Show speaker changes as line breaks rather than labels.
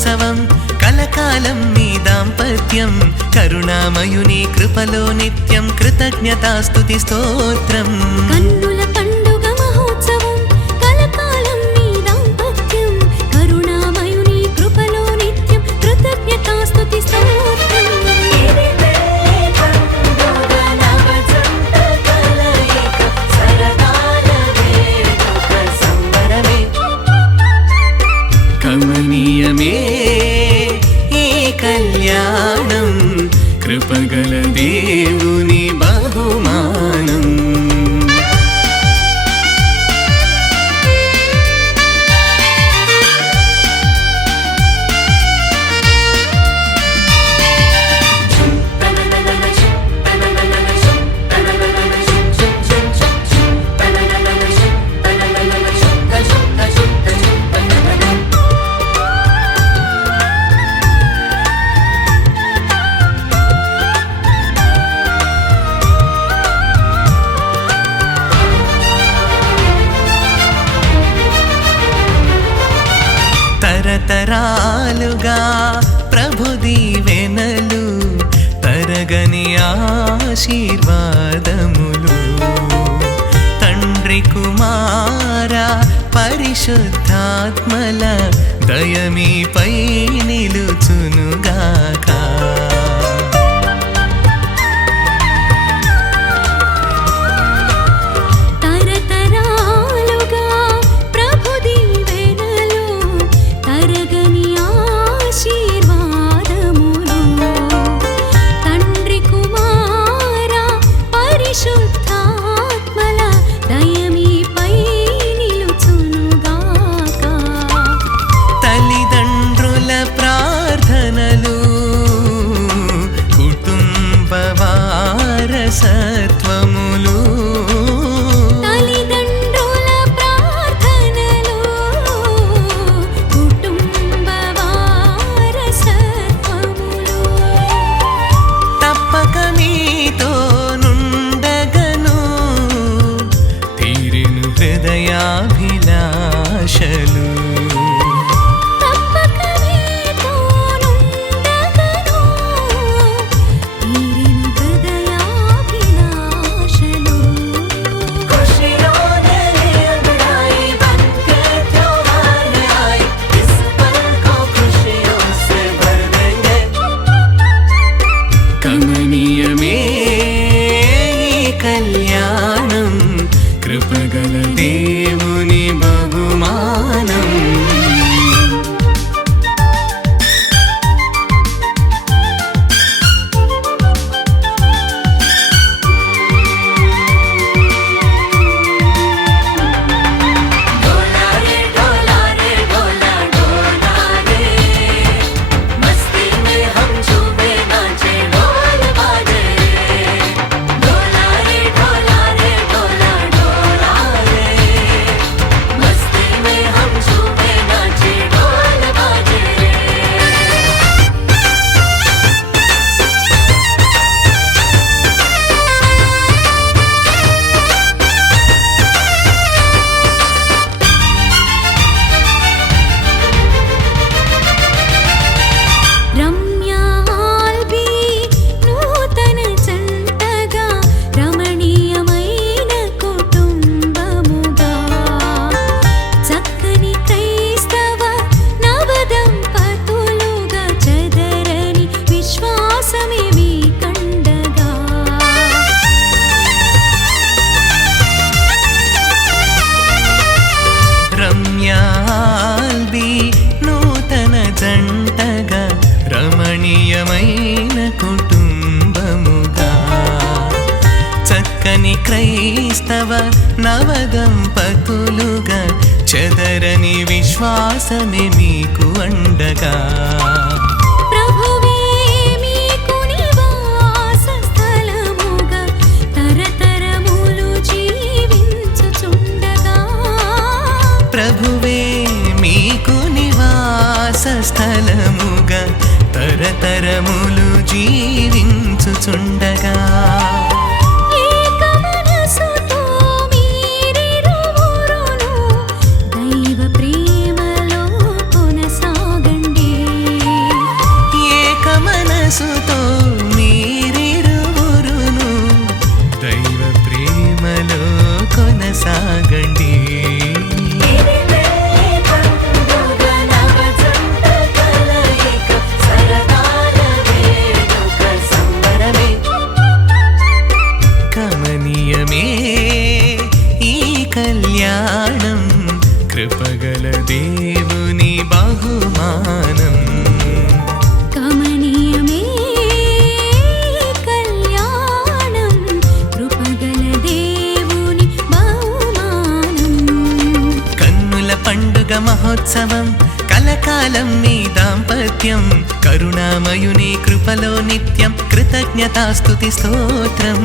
బ్రహ్మోత్సవం కలకాలం నీ దాంపత్యం కరుణామయుని కృపలో నిత్యం కృతజ్ఞతాస్తుతి స్తోత్రం.
తరతరాలుగా ప్రభు దీవెనలు తరగని ఆశీర్వాదములు. తండ్రి కుమార పరిశుద్ధాత్మల దయమీపై నిలుచునుగాక.
నిత్యమైన కుటుంబముగా. చక్కని క్రైస్తవ నవదంపతులుగా చెదరని విశ్వాసమే
మీకు అండగా.
జీవించుచుండగా.
మహోత్సవం కలకాలం నీ దాంపత్యం కరుణామయుని కృపలో నిత్యం కృతజ్ఞతాస్తుతి స్తోత్రం.